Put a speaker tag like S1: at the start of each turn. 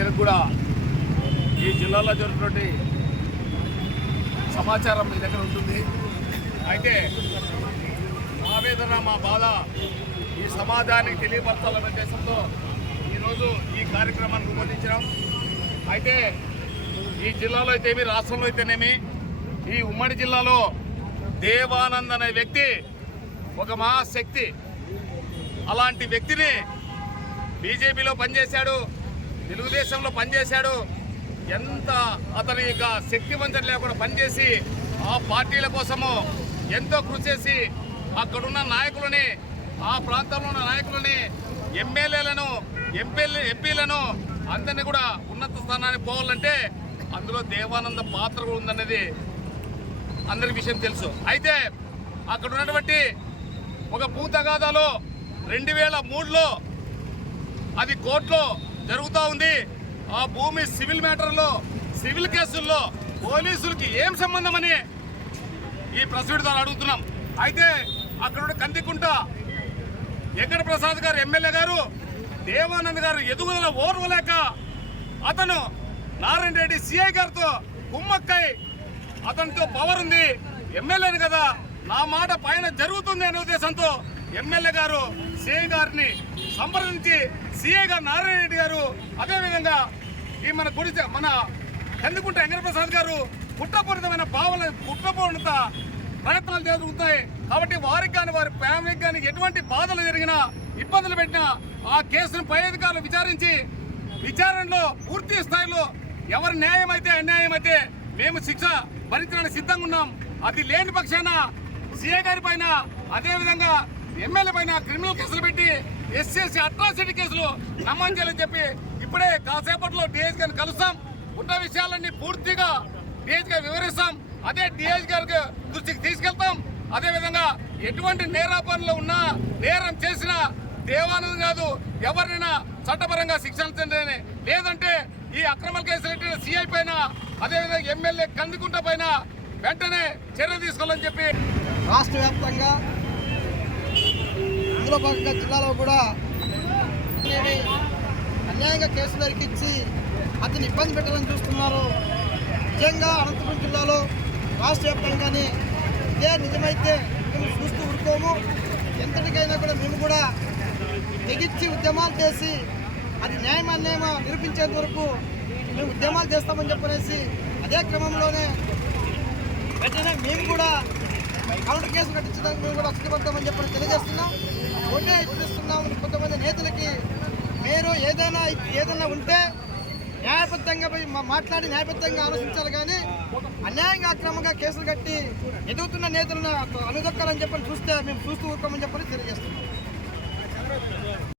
S1: అందరికి కూడా ఈ జిల్లాలో జరుగుతున్నటువంటి సమాచారం మీ దగ్గర ఉంటుంది. అయితే మా ఆవేదన మా బాధ ఈ సమాజానికి తెలియపరచాలన్న ఉద్దేశంతో ఈరోజు ఈ కార్యక్రమాన్ని రూపొందించడం అయితే ఈ జిల్లాలో అయితేమి రాష్ట్రంలో అయితేనేమి ఈ ఉమ్మడి జిల్లాలో దేవానంద్ అనే వ్యక్తి ఒక మహాశక్తి అలాంటి వ్యక్తిని బీజేపీలో పనిచేశాడు తెలుగుదేశంలో పనిచేశాడు. ఎంత అతని యొక్క శక్తివంతం లేకుండా పనిచేసి ఆ పార్టీల కోసము ఎంతో కృషి చేసి అక్కడున్న నాయకులని ఆ ప్రాంతంలో ఉన్న నాయకులని ఎమ్మెల్యేలను ఎంపీలు ఎంపీలను అందరినీ కూడా ఉన్నత స్థానానికి పోవాలంటే అందులో దేవానంద పాత్ర కూడా ఉందన్నది అందరి విషయం తెలుసు. అయితే అక్కడ ఉన్నటువంటి ఒక పూతగాదాలో రెండు వేల మూడులో అది కోర్టులో జరుగుతూ ఉంది. ఆ భూమి సివిల్ మ్యాటర్లో సివిల్ కేసుల్లో పోలీసులకి ఏం సంబంధమని ఈ ప్రెస్ మీట్ ద్వారా అడుగుతున్నాం. అయితే అక్కడ కందికుంట వెంకట ప్రసాద్ గారు ఎమ్మెల్యే గారు దేవానంద్ గారు ఎదుగుదల ఓర్వలేక అతను నారాయణ రెడ్డి సిఐ గారితో కుమ్మక్కై అతనితో పవర్ ఉంది. ఎమ్మెల్యేని కదా నా మాట పైన జరుగుతుంది అనే ఉద్దేశంతో ఎమ్మెల్యే గారు సిఐ గారిని సంప్రదించి సీఏ గారు నారాయణ రెడ్డి గారు అదేవిధంగా ఈ మన గుడి మన కందుకుంట వెంకటప్రసాద్ గారు కుట్రపూరితమైన భావన కుట్రపూరిత ప్రయత్నాలు జరుగుతాయి. కాబట్టి వారికి కానీ వారి ఫ్యామిలీకి కానీ ఎటువంటి బాధలు జరిగినా ఇబ్బందులు పెట్టినా ఆ కేసును పై అధికారులు విచారించి విచారణలో పూర్తి స్థాయిలో ఎవరి న్యాయం అయితే అన్యాయం అయితే మేము శిక్ష భరించడానికి సిద్ధంగా ఉన్నాం. అది లేని పక్షాన సీఏ గారి పైన అదేవిధంగా ఎమ్మెల్యే పైన క్రిమినల్ కేసులు పెట్టి ఎస్సీఎస్సీ అట్రాసిటీ కేసులు నమోదు చేయాలని చెప్పి ఇప్పుడే కాసేపట్లో డిఎస్ గారిని కలుస్తాం. ఉన్న విషయాలన్నీ పూర్తిగా డిఎస్ గారు వివరిస్తాం. అదే డిఎస్ గారికి దృష్టికి తీసుకెళ్తాం. అదేవిధంగా ఎటువంటి నేరాపనలో ఉన్నా నేరం చేసినా దేవానందం కాదు ఎవరినైనా చట్టపరంగా శిక్షించండి లేదంటే ఈ అక్రమ కేసులు పెట్టిన సిఐ పైన అదేవిధంగా ఎమ్మెల్యే కందికుంట పైన వెంటనే చర్య తీసుకోవాలని చెప్పి
S2: రాష్ట్ర వ్యాప్తంగా అందులో భాగంగా జిల్లాలో కూడా అన్యాయంగా కేసులు ఎరికిచ్చి అతన్ని ఇబ్బంది పెట్టాలని చూస్తున్నారు. నిజంగా అనంతపురం జిల్లాలో రాష్ట్ర వ్యాప్తంగానే ఇదే నిజమైతే మేము చూస్తూ ఊరుకోము. ఎంతటికైనా కూడా మేము కూడా తెగించి ఉద్యమాలు చేసి అది న్యాయం అన్యాయమా నిరూపించేంత వరకు మేము ఉద్యమాలు చేస్తామని చెప్పనేసి అదే క్రమంలోనే వెంటనే మేము కూడా కౌంటర్ కేసు కట్టించడానికి మేము కూడా సిద్ధపడతామని చెప్పి తెలియజేస్తున్నాం. ఒకటే కొంతమంది నేతలకి మీరు ఏదైనా ఏదైనా ఉంటే న్యాయబద్ధంగా పోయి మా- మాట్లాడి న్యాయబద్ధంగా ఆలోచించాలి కానీ అన్యాయంగా అక్రమంగా కేసులు కట్టి ఎదుగుతున్న నేతలను అనుదొక్కాలని చెప్పని చూస్తే మేము చూస్తూ ఊరుకోమని చెప్పని తెలియజేస్తున్నాం.